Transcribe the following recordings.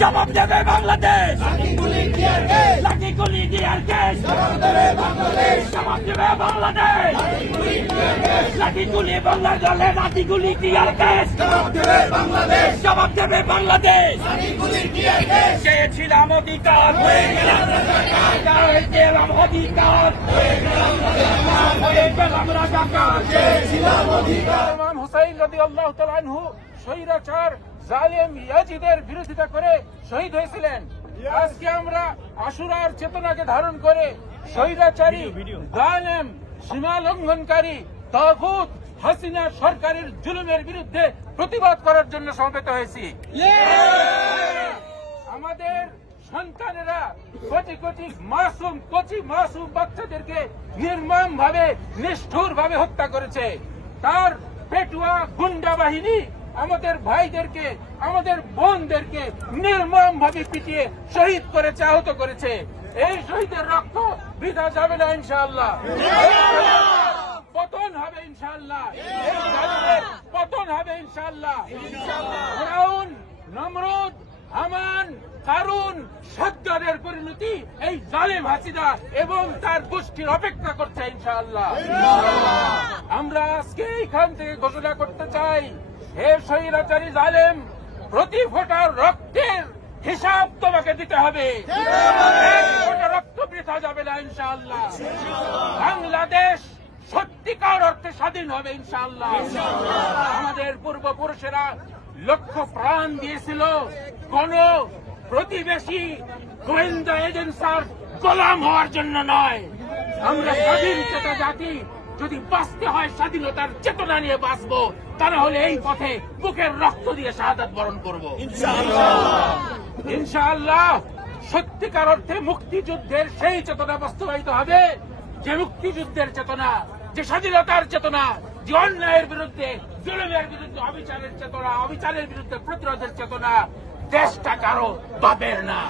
জবাব দেবে বাংলাদেশ, লাঠি গুলি দিয়ার কেস জবাব দেবে বাংলাদেশ, জবাব দেবে বাংলাদেশ, লাঠি গুলি বাংলা জলে লাঠি গুলি দিয়ার কেস জবাব দেবে বাংলাদেশ, জবাব দেবে বাংলাদেশ, লাঠি গুলি দিয়ার কেস চেয়েছিলাম অধিকার হয়ে গেলাম অধিকার হয়ে গেলাম রাজাকার চেয়েছিলাম অধিকার। ইমাম হুসাইন রাদিয়াল্লাহু তাআলা আনহু স্বৈরাচার জালেম ইয়াজিদের বিরোধিতা করে শহীদ হয়েছিলেন। আজকে আমরা আশুরার চেতনাকে ধারণ করে স্বৈরাচারী জালেম সীমা লঙ্ঘনকারী তাগুত হাসিনা সরকারের জুলুমের বিরুদ্ধে প্রতিবাদ করার জন্য সমবেত হয়েছি। আমাদের সন্তানেরা কোটি কোটি কচি মাসুম বাচ্চাদেরকে নির্মম ভাবে নিষ্ঠুর ভাবে হত্যা করেছে। তার পেটুয়া গুন্ডা বাহিনী আমাদের ভাইদেরকে আমাদের বোনদেরকে নির্মম ভাবে পিটিয়ে শহীদ করেছে, আহত করেছে। এই শহীদের রক্ত বৃথা যাবে না ইনশাআল্লাহ, পতন হবে ইনশাআল্লাহ, এই জালিমের পতন হবে ইনশাআল্লাহ। ফিরআউন, নমরুদ, হামান, কারুন, সাদ্দাদের পরিণতি এই জালেম হাসিনা এবং তার গোষ্ঠীর অপেক্ষা করছে ইনশাআল্লাহ। আমরা আজকে এইখান থেকে ঘোষণা করতে চাই, হে স্বৈরাচারী জালেম, প্রতি ফোঁটার রক্তের হিসাব তোমাকে দিতে হবে, এক ফোঁটা রক্ত বৃথা যাবে না ইনশাআল্লাহ। বাংলাদেশ সত্যিকার অর্থে স্বাধীন হবে ইনশাআল্লাহ। আমাদের পূর্বপুরুষেরা লক্ষ প্রাণ দিয়েছিল কোন প্রতিবেশী গোয়েন্দা এজেন্সির গোলাম হওয়ার জন্য নয়। আমরা স্বাধীন চেতা জাতি, যদি বাঁচতে হয় স্বাধীনতার চেতনা নিয়ে বাঁচবো, তাহলে এই পথে বুকের রক্ত দিয়ে শাহাদাত বরণ করব ইনশাআল্লাহ। সত্যিকার অর্থে মুক্তিযুদ্ধের সেই চেতনা বাস্তবায়িত হবে, যে মুক্তিযুদ্ধের চেতনা, যে স্বাধীনতার চেতনা, যে অন্যায়ের বিরুদ্ধে, জুলুমের বিরুদ্ধে অবিচারের চেতনা, অবিচারের বিরুদ্ধে প্রতিরোধের চেতনা। দেশটা কারো বাপের না।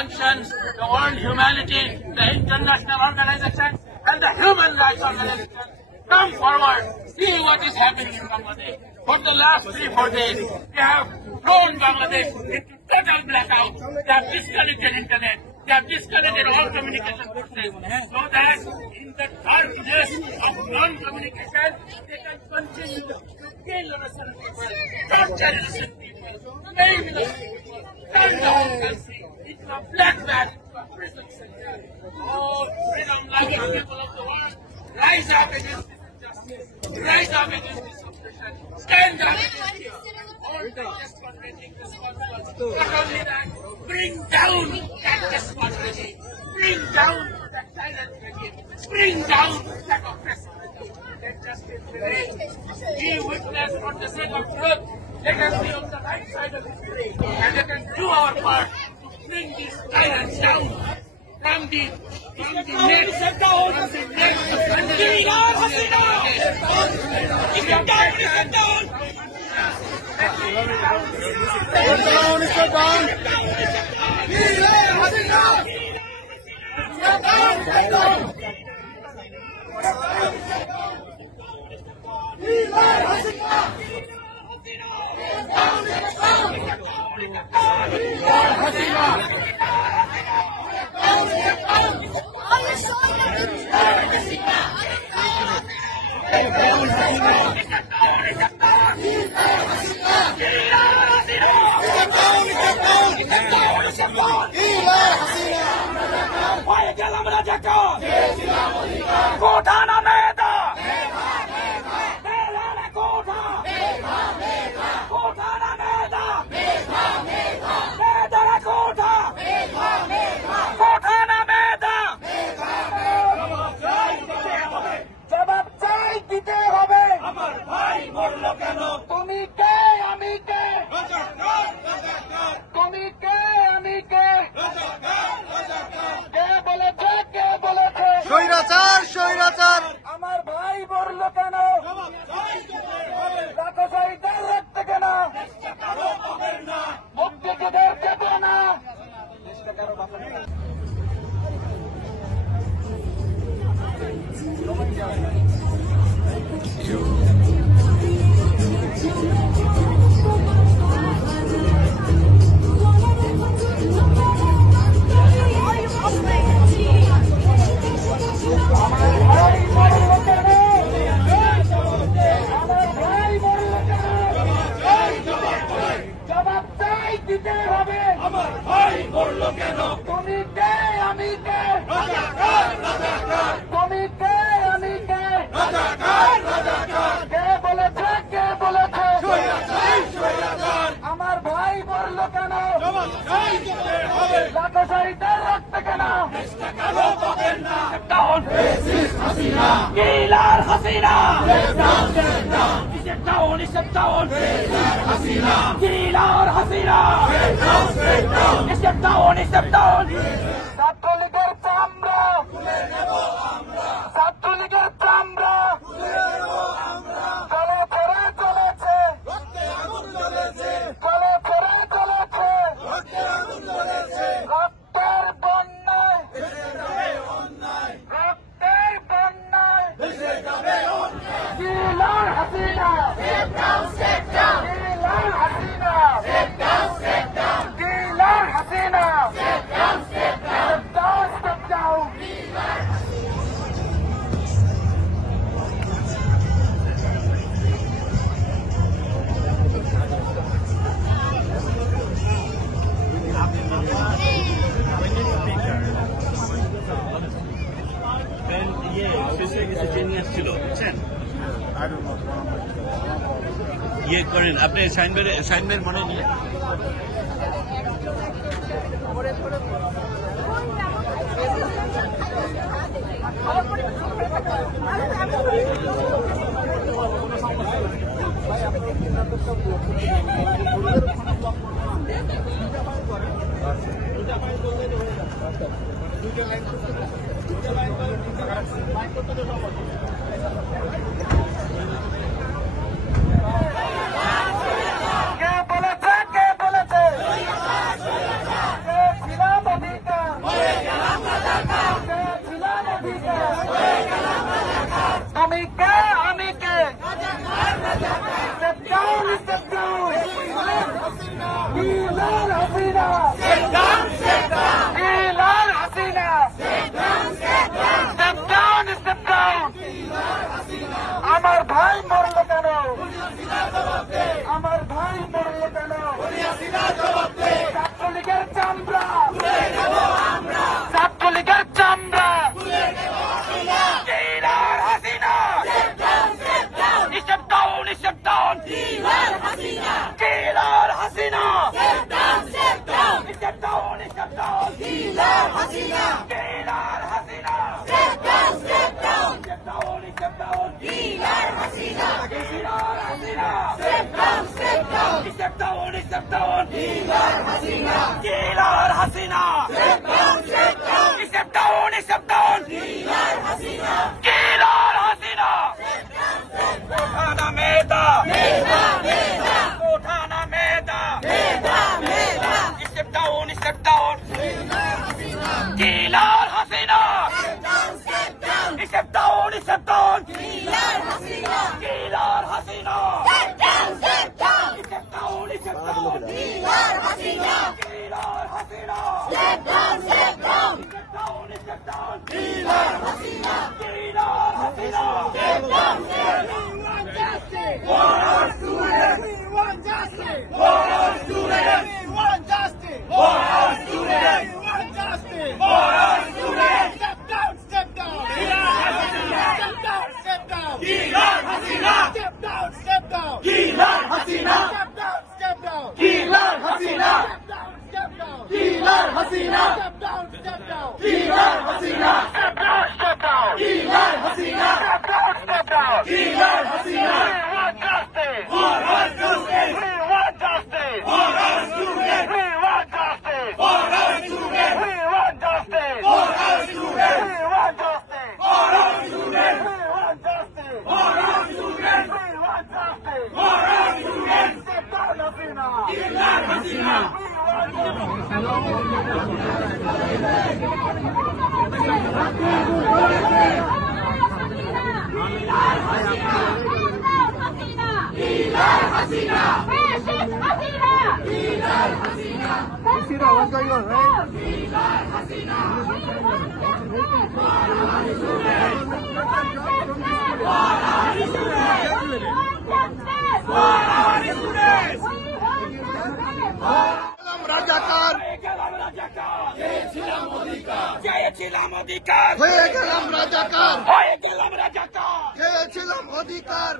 Conscience, the world humanity, the international organization, and the human rights organization come forward, see what is happening in Bangladesh. For the last 3-4 days, they have thrown Bangladesh into total blackout. They have disconnected internet. They have disconnected all communication sources, so that in the darkness of non-communication, they can continue to kill innocent people, torture innocent people, maim innocent people, turn the whole country into a black man, into a prison center. Oh, freedom-loving people of the world, rise up against this injustice, rise up against this oppression, stand up against it. All the despotic responsible. Not only that, bring down that despot regime, bring down that tyrant regime, bring down that oppressive regime. Let justice prevail. We witness for the sake of truth. Let us be on the right side of history, and let us do our part to bring these tyrants down from the next of জবাব চাই, দিতে হবে। দিতে হবে। আমার ভাই মরল কেন? তুমি কে আমি কে? রাজাকার রাজাকার তুমি কে আমি কে? রাজাকার রাজাকার কে বলেছে কে বলেছে? স্বৈরাচার আমার ভাই মরল কেন? জবাব চাই দিতে হবে। লাখো শহীদের রক্ত কেন? দেশটা কেন পাবেন না? Down Hasina killer Hasina down down step down step down Hasina killer Hasina down down step down step down ছাত্রলীগের চামড়া তুলে নেব আমরা ছাত্রলীগের চামড়া তুলে নেব আমরা চলে ফেরে চলেছে রক্তে আগুন জ্বলেছে চলে ফেরে চলেছে রক্তে আগুন জ্বলেছে রক্তের বন্যায় দেশে যাবে অন্যায় রক্তের বন্যায় দেশে যাবে অন্যায় কিলার Hasina killer Hasina killer Hasina Step down. অফিসে কিছু জিনিস ছিল বুঝছেন ইয়ে করেন আপনি সাইনবের মনে নিয়ে কে বলেছে কে বলেছে কে ছিলাম অধিকার কে ছিলাম অধিকার আমি কে আমি কে Step down, step down. কিলার Hasina killer Hasina Step down, step down. আমার ভাই মরল কেন আমার ভাই মরল কেন ছাত্রলীগের চামড়া ছাত্রলীগের চামড়া কিলার Hasina Step down, step down. Killer Hasina Step down, step down. Killer Hasina killer Hasina Step down, step down. Killer Hasina killer Hasina Step down, step down. Step down, step down. Killer Hasina killer Hasina Step down, step down. Step down, step down. Killer Hasina killer Hasina কোঠানা Medha কোঠানা Medha Step down, step down. Killer Hasina Step down, step down. Killer Hasina killer Hasina Step down, step down. Step down, step down. Killer Hasina killer Hasina Step down, step down. Step down, step down. Killer Hasina killer Hasina Step down, step down. For our students. We want justice. For our students. We want justice. For our students. We want justice. For our students. Step down, step down. Step down, step down. Kilar Hasina. Step down, step down. Kilar Hasina. Step down, step down. Kilar Hasina. Step down, step down. Kilar Hasina. Step down, step down. Kilar Hasina. Step down, step down. Kilar Hasina. Step down, step down. Kilar Hasina. We want justice. For our students. We want justice. For our students. We want justice. For our students. We want justice. For our students. We want justice. For our students. We want justice. For our students. For our students. Step down, Hasina. Kilar Hasina. We want Kilar Hasina. Kilar Hasina. Hasina, what's going on, right? Kilar Hasina. For our students. গেলাম অধিকার, হয়ে গেলাম রাজাকার, হয়ে গেলাম রাজাকার। চেয়েছিলাম অধিকার।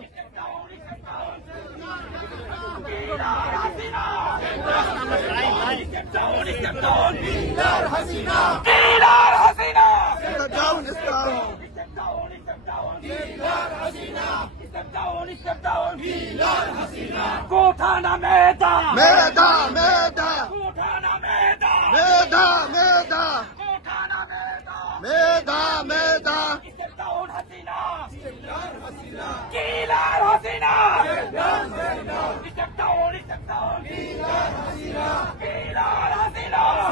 কিলার Hasina, Step down, step down. কোঠা না মেধা, মেধা, মেধা, কোঠা না মেধা, মেধা, মেধা, কোঠা না মেধা। মেধা, মেধা। Step down Hasina, killer Hasina, step down, step down, কিলার Hasina,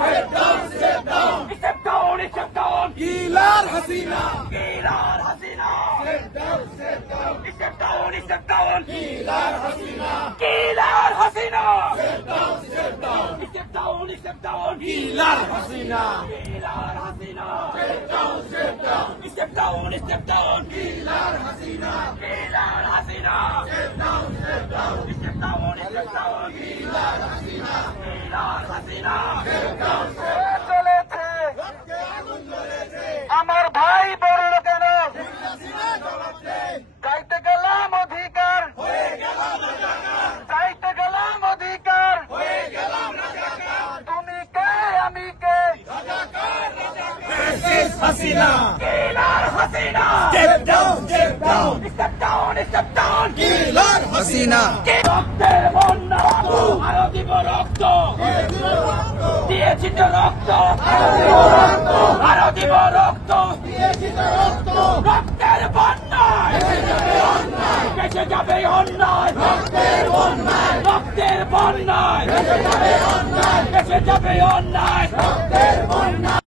step down, step down, step down, step down, কিলার Hasina killer Hasina, step down, step down, step down, step down, কিলার Hasina killer Hasina, step down, step down, step down, step down, কিলার Hasina killer Hasina, step down, step down, step down, step down, কিলার Hasina killer Hasina, step down, step down, step down, step down, কিলার Hasina killer Hasina. step down, চলেছে রক্তে আগুন জ্বলেছে আমার ভাই বলল কেন, হাসিনা জবাব দে চাইতে গেলাম অধিকার, হয়ে গেলাম রাজাকার চাইতে গেলাম অধিকার, হয়ে গেলাম রাজাকার তুমি কে আমি কে, রাজাকার রাজাকার Hasina killer Hasina, step down, step down, step down, step down, কিলার হাসিনা রক্তের বন্যা, আরো দিব রক্ত, দিয়েছি তো রক্ত, আরো দিব রক্ত, রক্তের বন্যায় বেঁচে যাবে অন্যায়, রক্তের বন্যায় বেঁচে যাবে অন্যায়।